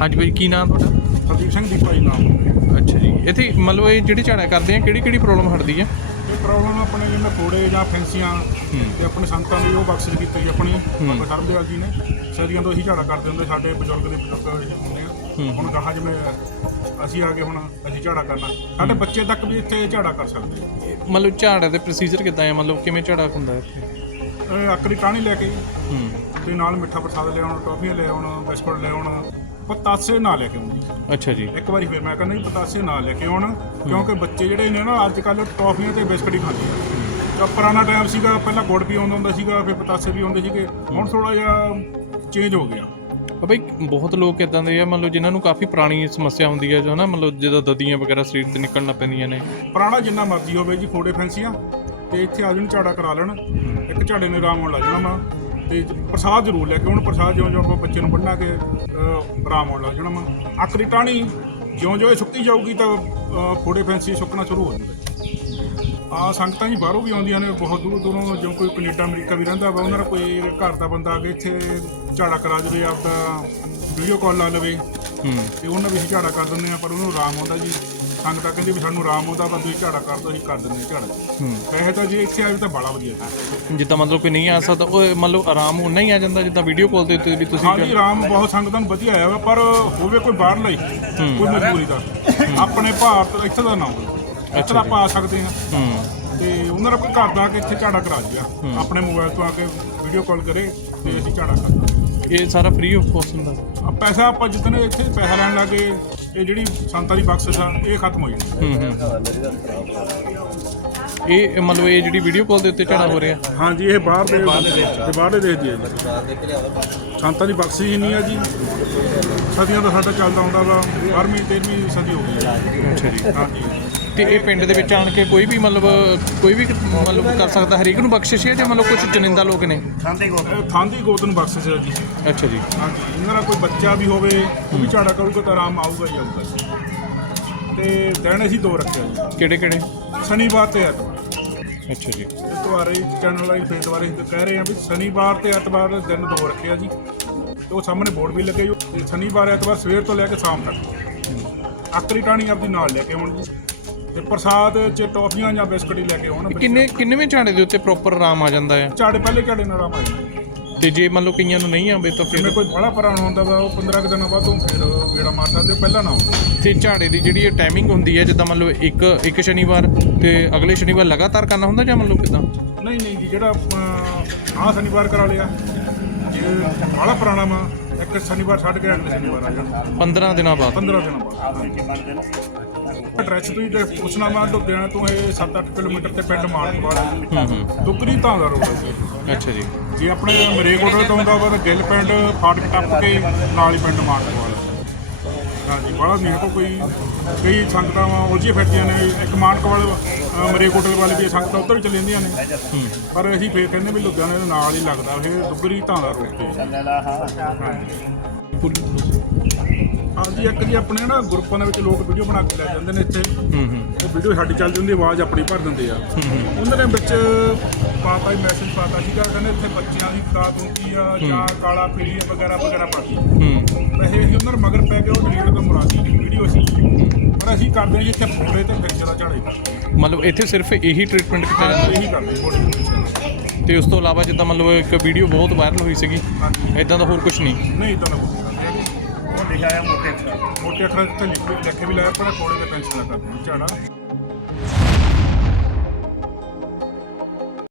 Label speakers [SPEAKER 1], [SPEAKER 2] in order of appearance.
[SPEAKER 1] ਹਾਂਜੀ ਬਾਈ ਕੀ ਨਾਮ ਤੁਹਾਡਾ?
[SPEAKER 2] ਹਰਦੀਪ ਸਿੰਘ ਦੀਪਾ ਜੀ ਨਾਮ।
[SPEAKER 1] ਅੱਛਾ ਜੀ। ਇੱਥੇ ਮਤਲਬ ਇਹ ਜਿਹੜੀ ਝਾੜਾ ਕਰਦੇ ਆ ਕਿਹੜੀ ਕਿਹੜੀ ਪ੍ਰੋਬਲਮ ਹਟਦੀ ਹੈ
[SPEAKER 2] ਇਹ ਪ੍ਰੋਬਲਮ ਆਪਣੇ ਜਿਵੇਂ ਫੋੜੇ ਜਾਂ ਫੈਂਸੀਆਂ ਤੇ ਆਪਣੇ ਸੰਤਾਂ ਦੀ ਉਹ ਬਖਸ਼ਿਸ਼ ਕੀਤੀ ਜੀ ਆਪਣੀ। ਬਾਬਾ ਸਰਬਦੇਵ ਜੀ ਨੇ। ਸਦੀਆਂ ਤੋਂ ਇਹੀ ਝਾੜਾ ਕਰਦੇ ਹੁੰਦੇ ਸਾਡੇ ਬਜ਼ੁਰਗ ਦੇ ਬਜ਼ੁਰਗ ਇਹ ਹੁੰਦੇ ਆ ਹੁਣ ਕਹਾ ਜਿਵੇਂ ਅਸੀਂ ਆ ਗਏ ਹੁਣ ਅਸੀਂ ਝਾੜਾ ਕਰਨਾ। ਸਾਡੇ ਬੱਚੇ ਤੱਕ ਵੀ ਇੱਥੇ ਝਾੜਾ ਕਰ ਸਕਦੇ ਆ।
[SPEAKER 1] ਮਤਲਬ ਝਾੜਾ ਦੇ ਪ੍ਰੋਸੀਜਰ ਕਿੱਦਾਂ ਹੈ ਮਤਲਬ ਕਿਵੇਂ ਝਾੜਾ ਹੁੰਦਾ ਇੱਥੇ?
[SPEAKER 2] ਇਹ ਅੱਕਰੀ ਟਾਹਣੀ ਲੈ ਕੇ
[SPEAKER 1] ਹੂੰ।
[SPEAKER 2] ਤੇ ਨਾਲ ਮਿੱਠਾ ਪ੍ਰਸਾਦ ਲੈ ਆਉਣ ਟੌਫੀਆਂ ਲੈ ਆਉਣ ਬਿਸਕੁਟ ਲੈ ਆਉਣ। ਪਤਾਸੇ ਨਾ ਲੈ ਕੇ ਆਉਣ। ਜੀ
[SPEAKER 1] ਅੱਛਾ ਜੀ।
[SPEAKER 2] ਇੱਕ ਵਾਰੀ ਫਿਰ ਮੈਂ ਕਹਿੰਦਾ ਜੀ ਪਤਾਸੇ ਨਾ ਲੈ ਕੇ ਆਉਣ ਕਿਉਂਕਿ ਬੱਚੇ ਜਿਹੜੇ ਨੇ ਨਾ ਅੱਜ ਕੱਲ ਟੌਫੀਆਂ ਤੇ ਬਿਸਕਟ ਹੀ ਖਾਂਦੇ ਆ। ਤਾਂ ਪੁਰਾਣਾ ਟਾਈਮ ਸੀਗਾ ਪਹਿਲਾਂ ਗੁੜ ਵੀ ਆਉਂਦਾ ਹੁੰਦਾ ਸੀਗਾ ਫਿਰ ਪਤਾਸੇ ਵੀ ਆਉਂਦੇ ਸੀਗੇ। ਹੁਣ ਥੋੜਾ ਜਿਹਾ ਚੇਂਜ ਹੋ ਗਿਆ।
[SPEAKER 1] ਬਈ ਬਹੁਤ ਲੋਕ ਇਦਾਂ ਦੇ ਆ ਮਤਲਬ ਜਿਨ੍ਹਾਂ ਨੂੰ ਕਾਫੀ ਪੁਰਾਣੀ ਸਮੱਸਿਆ ਹੁੰਦੀ ਹੈ ਜੋ ਨਾ ਮਤਲਬ ਜਦੋਂ ਦਦੀਆਂ ਵਗੈਰਾ ਸਰੀਰ ਤੇ ਨਿਕਲਣ ਪੈਂਦੀਆਂ ਨੇ।
[SPEAKER 2] ਪੁਰਾਣਾ ਜਿੰਨਾ ਮਰਜ਼ੀ ਹੋਵੇ ਜੀ ਫੋੜੇ ਫੈਂਸੀਆਂ ਤੇ ਇੱਥੇ ਆ ਜਾਣ ਝਾੜਾ ਕਰਾ ਲੈਣ। ਇੱਕ ਝਾੜੇ ਨੇ ਆਰਾਮ ਆਉਣ ਲੱਗ ਜਾਣਾ ਵਾ ਤੇ ਪ੍ਰਸਾਦ ਜ਼ਰੂਰ ਲੈ ਕੇ ਹੁਣ ਪ੍ਰਸਾਦ ਜਿਉਂ ਜਿਉਂ ਆਪਾਂ ਬੱਚੇ ਨੂੰ ਬੰਨਾ ਕੇ ਆਰਾਮ ਆਉਣ ਲੱਗ ਜਾਣਾ ਵਾ। ਆਖਰੀ ਟਾਣੀ ਜਿਉਂ ਜਿਉਂ ਇਹ ਸੁੱਕੀ ਜਾਊਗੀ ਤਾਂ ਫੋੜੇ ਫੈਂਸੀ ਸੁੱਕਣਾ ਸ਼ੁਰੂ ਹੋ ਜਾਂਦਾ ਆ ਸੰਗਤਾਂ ਜੀ ਬਾਹਰੋਂ ਵੀ ਆਉਂਦੀਆਂ ਨੇ ਬਹੁਤ ਦੂਰੋਂ ਦੂਰੋਂ ਜੋ ਕੋਈ ਕੈਨੇਡਾ ਅਮਰੀਕਾ ਵੀ ਰਹਿੰਦਾ ਵਾ ਉਹਨਾਂ ਦਾ ਕੋਈ ਘਰ ਦਾ ਬੰਦਾ ਆ ਕੇ ਇੱਥੇ ਝਾੜਾ ਕਰਾ ਜਾਵੇ ਆਪਦਾ ਵੀਡੀਓ ਕਾਲ ਲਾ ਲਵੇ।
[SPEAKER 1] ਹੂੰ।
[SPEAKER 2] ਤੇ ਉਹਨਾਂ ਵੀ ਝਾੜਾ ਕਰ ਦਿੰਦੇ ਆ ਪਰ ਉਹਨੂੰ ਆਰਾਮ ਆਉਂਦਾ ਜੀ। ਸੰਗਤਾਂ ਕਹਿੰਦੇ ਵੀ ਸਾਨੂੰ ਆਰਾਮ ਆਉਂਦਾ ਪਰ ਤੁਸੀਂ ਝਾੜਾ ਕਰ ਦਿਓ ਅਸੀਂ ਕਰ ਦਿੰਦੇ ਹਾਂ ਝਾੜਾ। ਕਹੇ ਤਾਂ ਜੀ ਇੱਥੇ ਆਵੇ ਤਾਂ ਬੜਾ ਵਧੀਆ ਜੀ
[SPEAKER 1] ਜਿੱਦਾਂ ਮਤਲਬ ਕੋਈ ਨਹੀਂ ਆ ਸਕਦਾ ਉਹ ਮਤਲਬ ਆਰਾਮ ਉਨਾ ਹੀ ਆ ਜਾਂਦਾ ਜਿੱਦਾਂ ਵੀਡੀਓ ਕਾਲ ਦੇ ਉੱਤੇ ਵੀ ਤੁਸੀਂ
[SPEAKER 2] ਹਾਂਜੀ ਆਰਾਮ ਬਹੁਤ ਸੰਗਤਾਂ ਨੂੰ ਵਧੀਆ ਆਇਆ ਵਾ ਪਰ ਹੋਵੇ ਕੋਈ ਬਾਹਰਲਾ ਹੀ ਕੋਈ ਮਜਬੂਰੀ ਦਾ। ਆਪਣੇ ਭਾਰਤ ਇੱਥੇ ਦਾ ਨਾ ਹੋਵੇ। ਇੱਥੇ ਆਪਾਂ ਆ ਸਕਦੇ ਹਾਂ। ਤੇ ਉਹਨਾਂ ਦਾ ਘਰ ਦਾ ਕੇ ਇੱਥੇ ਝਾੜਾ ਕਰਾ ਦਿਆ। ਆਪਣੇ ਮੋਬਾਈਲ ਤੋਂ ਆ ਕੇ ਵੀਡੀਓ ਕਾਲ ਕਰੇ ਤੇ ਅਸੀਂ ਝਾੜਾ ਕਰ ਦਾਂਗੇ।
[SPEAKER 1] ਇਹ ਸਾਰਾ ਫ੍ਰੀ ਆਫ ਕੋਸਟ ਹੁੰਦਾ।
[SPEAKER 2] ਪੈਸਾ ਆਪਾਂ ਜਿੱਦਣ ਇੱਥੇ ਪੈਸਾ ਲੈਣ ਲੱਗੇ ਇਹ ਜਿਹੜੀ ਸੰਤਾਂ ਦੀ ਬਖਸ਼ਿਸ਼ ਆ ਇਹ ਖਤਮ ਹੋ ਜਾਣੀ
[SPEAKER 1] ਹੂੰ ਹੂੰ। ਇਹ ਮਤਲਬ ਇਹ ਜਿਹੜੀ ਵੀਡੀਓ ਕਾਲ ਦੇ ਉੱਤੇ ਝਾੜਾ ਹੋ ਰਿਹਾ?
[SPEAKER 2] ਹਾਂਜੀ ਇਹ ਬਾਹਰ ਦੇ ਇਹ ਬਾਹਰਲੇ ਦੇਸ਼ ਦੀ ਹੈ ਜੀ। ਸੰਤਾਂ ਦੀ ਬਖਸ਼ਿਸ਼ ਹੀ ਨਹੀਂ ਆ ਜੀ। ਸਦੀਆਂ ਦਾ ਸਾਡਾ ਚੱਲਦਾ ਆਉਂਦਾ ਵਾ। 12ਵੀਂ 13ਵੀਂ ਸਦੀ ਹੋ ਗਈ। ਹੈ।
[SPEAKER 1] ਅੱਛਾ ਜੀ।
[SPEAKER 2] ਹਾਂਜੀ।
[SPEAKER 1] ਤੇ ਇਹ ਪਿੰਡ ਦੇ ਵਿੱਚ ਆਣ ਕੇ ਕੋਈ ਵੀ ਮਤਲਬ ਕੋਈ ਵੀ ਮਤਲਬ ਕਰ ਸਕਦਾ ਹਰੇਕ ਨੂੰ ਬਖਸ਼ਿਸ਼ ਹੈ ਜਾਂ ਮਤਲਬ ਕੁਝ ਚੁਣਿੰਦਾ ਲੋਕ ਨੇ?
[SPEAKER 2] ਇਹ ਥਾਂ ਦੀ ਗੋਤ ਨੂੰ ਬਖਸ਼ਿਸ਼ ਹੈ ਜੀ।
[SPEAKER 1] ਅੱਛਾ ਜੀ।
[SPEAKER 2] ਹਾਂਜੀ ਇਹਨਾਂ ਦਾ ਕੋਈ ਬੱਚਾ ਵੀ ਹੋਵੇ ਉਹ ਵੀ ਝਾੜਾ ਕਰੂਗਾ ਤਾਂ ਆਰਾਮ ਆਊਗਾ ਹੀ ਆਊਗਾ ਜੀ। ਤੇ ਦਿਨ ਅਸੀਂ ਦੋ ਰੱਖਿਆ ਜੀ।
[SPEAKER 1] ਕਿਹੜੇ ਕਿਹੜੇ?
[SPEAKER 2] ਸ਼ਨੀਵਾਰ ਤੇ ਐਤਵਾਰ।
[SPEAKER 1] ਅੱਛਾ ਜੀ।
[SPEAKER 2] ਦੁਆਰੇ ਚੈਨਲ ਵਾਲੀ ਫੇਸ ਦੁਆਰੇ ਅਸੀਂ ਕਹਿ ਰਹੇ ਹਾਂ ਵੀ ਸ਼ਨੀਵਾਰ ਤੇ ਐਤਵਾਰ ਦਿਨ ਦੋ ਰੱਖਿਆ ਜੀ। ਤੇ ਉਹ ਸਾਹਮਣੇ ਬੋਰਡ ਵੀ ਲੱਗੇ ਜੀ। ਤੇ ਸ਼ਨੀਵਾਰ ਐਤਵਾਰ ਸਵੇਰ ਤੋਂ ਲੈ ਕੇ ਸ਼ਾਮ ਤੱਕ। ਆਖਰੀ ਟਾਣੀ ਆਪਦੀ ਨਾਲ ਲੈ ਕੇ ਆਉਣ ਜੀ। ਤੇ ਪ੍ਰਸਾਦ ਚ ਟੌਫੀਆਂ ਜਾਂ ਬਿਸਕੁਟ ਹੀ ਲੈ ਕੇ ਆਉਣ
[SPEAKER 1] ਕਿੰਨੇ ਕਿੰਨੇਵੇਂ ਝਾੜੇ ਦੇ ਉੱਤੇ ਪ੍ਰੋਪਰ ਆਰਾਮ ਆ ਜਾਂਦਾ ਹੈ?
[SPEAKER 2] ਝਾੜੇ ਪਹਿਲੇ ਝਾੜੇ ਨਾਲ ਆਰਾਮ ਆ ਜਾਂਦਾ।
[SPEAKER 1] ਤੇ ਜੇ ਮੰਨ ਲਓ ਕਈਆਂ ਨੂੰ ਨਹੀਂ ਆਵੇ ਤਾਂ
[SPEAKER 2] ਜਿਵੇਂ
[SPEAKER 1] ਫਿਰ
[SPEAKER 2] ਕੋਈ ਬੜਾ ਪੁਰਾਣਾ ਹੁੰਦਾ ਵਾ ਉਹ 15 ਕੁ ਦਿਨਾਂ ਬਾਅਦ ਉਹ ਫਿਰ ਗੇੜਾ ਮਾਰ ਸਕਦੇ ਹੋ, ਪਹਿਲਾਂ ਨਾ
[SPEAKER 1] ਤੇ ਝਾੜੇ ਦੀ ਜਿਹੜੀ ਟਾਈਮਿੰਗ ਹੁੰਦੀ ਹੈ ਜਿੱਦਾਂ ਮੰਨ ਲਓ ਇੱਕ ਇੱਕ ਸ਼ਨੀਵਾਰ ਤੇ ਅਗਲੇ ਸ਼ਨੀਵਾਰ ਲਗਾਤਾਰ ਕਰਨਾ ਹੁੰਦਾ ਜਾਂ ਮੰਨ ਲਓ ਕਿਦਾਂ?
[SPEAKER 2] ਨਹੀਂ ਨਹੀਂ ਜੀ ਜਿਹੜਾ ਆਹ ਸ਼ਨੀਵਾਰ ਕਰਾ ਲਿਆ। ਜੇ ਬੜਾ ਪੁਰਾਣਾ ਵਾ ਇੱਕ ਸ਼ਨੀਵਾਰ ਛੱਡ ਕੇ ਅਗਲੇ ਸ਼ਨੀਵਾਰ ਆ ਜਾਣਾ।
[SPEAKER 1] 15 ਦਿਨਾਂ ਬਾਅਦ।
[SPEAKER 2] 15 ਦਿਨਾਂ ਬਾਅਦ ਐਡਰੈਸ ਤੁਸੀਂ ਜੇ ਪੁੱਛਣਾ ਵਾ ਲੁਧਿਆਣਾ ਤੋਂ ਇਹ 7-8 ਕਿਲੋਮੀਟਰ ਤੇ ਪਿੰਡ ਮਾਨਕਵਾਲ
[SPEAKER 1] ਹੂੰ ਹੂੰ
[SPEAKER 2] ਦੁਗਰੀ ਤਾਂ ਦਾ ਰੋਡ ਹੈ ਜੀ।
[SPEAKER 1] ਅੱਛਾ ਜੀ।
[SPEAKER 2] ਜੇ ਆਪਣੇ ਮਰੇਕੋਟਲ ਤੋਂ ਆਉਂਦਾ ਵਾ ਤਾਂ ਗਿੱਲ ਪਿੰਡ ਫਾਟਕ ਟੱਪ ਕੇ ਨਾਲ ਹੀ ਪਿੰਡ ਮਾਨਕਵਾਲ ਹਾਂਜੀ ਬੜਾ ਨਹੀਂ ਹੈ ਕੋਈ ਕਈ ਸੰਗਤਾਂ ਵਾ ਉਲਝੀਆਂ ਫਿਰਦੀਆਂ ਨੇ ਇੱਕ ਮਾਨਕਵਾਲ ਅ, ਮਰੇਕੋਟਲ ਵਾਲੇ ਵੀ ਸੰਗਤਾਂ ਉੱਧਰ ਵੀ ਚਲੇ ਜਾਂਦੀਆਂ ਨੇ। ਪਰ ਅਸੀਂ ਫੇਰ ਕਹਿੰਦੇ ਵੀ ਲੁਧਿਆਣੇ ਦੇ ਨਾਲ ਹੀ ਲੱਗਦਾ ਫਿਰ ਦੁਗਰੀ ਤਾਂ ਦਾ ਰੋਡ ਤੇ
[SPEAKER 1] ਪੂਰੀ
[SPEAKER 2] ਹਾਂਜੀ ਇੱਕ ਜੀ ਆਪਣੇ ਨਾ ਗਰੁੱਪਾਂ ਦੇ ਵਿੱਚ ਲੋਕ ਵੀਡੀਓ ਬਣਾ ਕੇ ਲੈ ਜਾਂਦੇ ਨੇ ਇੱਥੇ।
[SPEAKER 1] ਹੂੰ ਹੂੰ।
[SPEAKER 2] ਉਹ ਵੀਡੀਓ ਸਾਡੀ ਚੱਲਦੀ ਹੁੰਦੀ ਆਵਾਜ਼ ਆਪਣੀ ਭਰ ਦਿੰਦੇ ਆ। ਉਹਨਾਂ ਦੇ ਵਿੱਚ ਪਾਤਾ ਹੀ ਮੈਸੇਜ ਪਾਤਾ ਸੀਗਾ ਕਹਿੰਦੇ ਇੱਥੇ ਬੱਚਿਆਂ ਦੀ ਖਰਾਬ ਹੁੰਦੀ ਆ ਜਾਂ ਕਾਲਾ ਪੀਲੀ ਵਗੈਰਾ ਵਗੈਰਾ ਪਾਤੀ
[SPEAKER 1] ਹੂੰ।
[SPEAKER 2] ਵੈਸੇ ਅਸੀਂ ਉਹਨਾਂ ਨੂੰ ਮਗਰ ਪੈ ਕੇ ਉਹ ਡਿਲੀਟ ਤੋਂ ਮੁਰਾਦੀ ਦੀ ਵੀਡੀਓ ਸੀ। ਪਰ ਅਸੀਂ ਕਰਦੇ ਹਾਂ ਜੀ ਇੱਥੇ ਫੋੜੇ ਤੇ ਫਿਰ ਚਲਾ ਝਾੜੇ
[SPEAKER 1] ਮਤਲਬ ਇੱਥੇ ਸਿਰਫ ਇਹੀ ਟ੍ਰੀਟਮੈਂਟ ਕੀਤਾ
[SPEAKER 2] ਹਾਂ
[SPEAKER 1] ਜਾਂਦਾ?
[SPEAKER 2] ਇਹੀ ਕਰਦੇ ਬੋਡੀ
[SPEAKER 1] ਤੇ ਉਸ ਤੋਂ ਇਲਾਵਾ ਜਿੱਦਾਂ ਮਤਲਬ ਇੱਕ ਵੀਡੀਓ ਬਹੁਤ ਵਾਇਰਲ ਹੋਈ ਸੀਗੀ। ਇਦਾਂ ਦਾ ਹੋਰ ਕੁਝ ਨਹੀਂ?
[SPEAKER 2] ਨਹੀਂ ਇਦਾਂ ਦਾ ਕੁਝ ਨਹੀਂ ਕਰਦੇ
[SPEAKER 3] ਉਹ ਲਿਖਿਆ ਆ ਮੋਟੇ ਅક્ષਰ
[SPEAKER 2] ਮੋਟੇ ਅੱਖਰਾਂ ਤੇ ਲਿਖ ਲਿਖੇ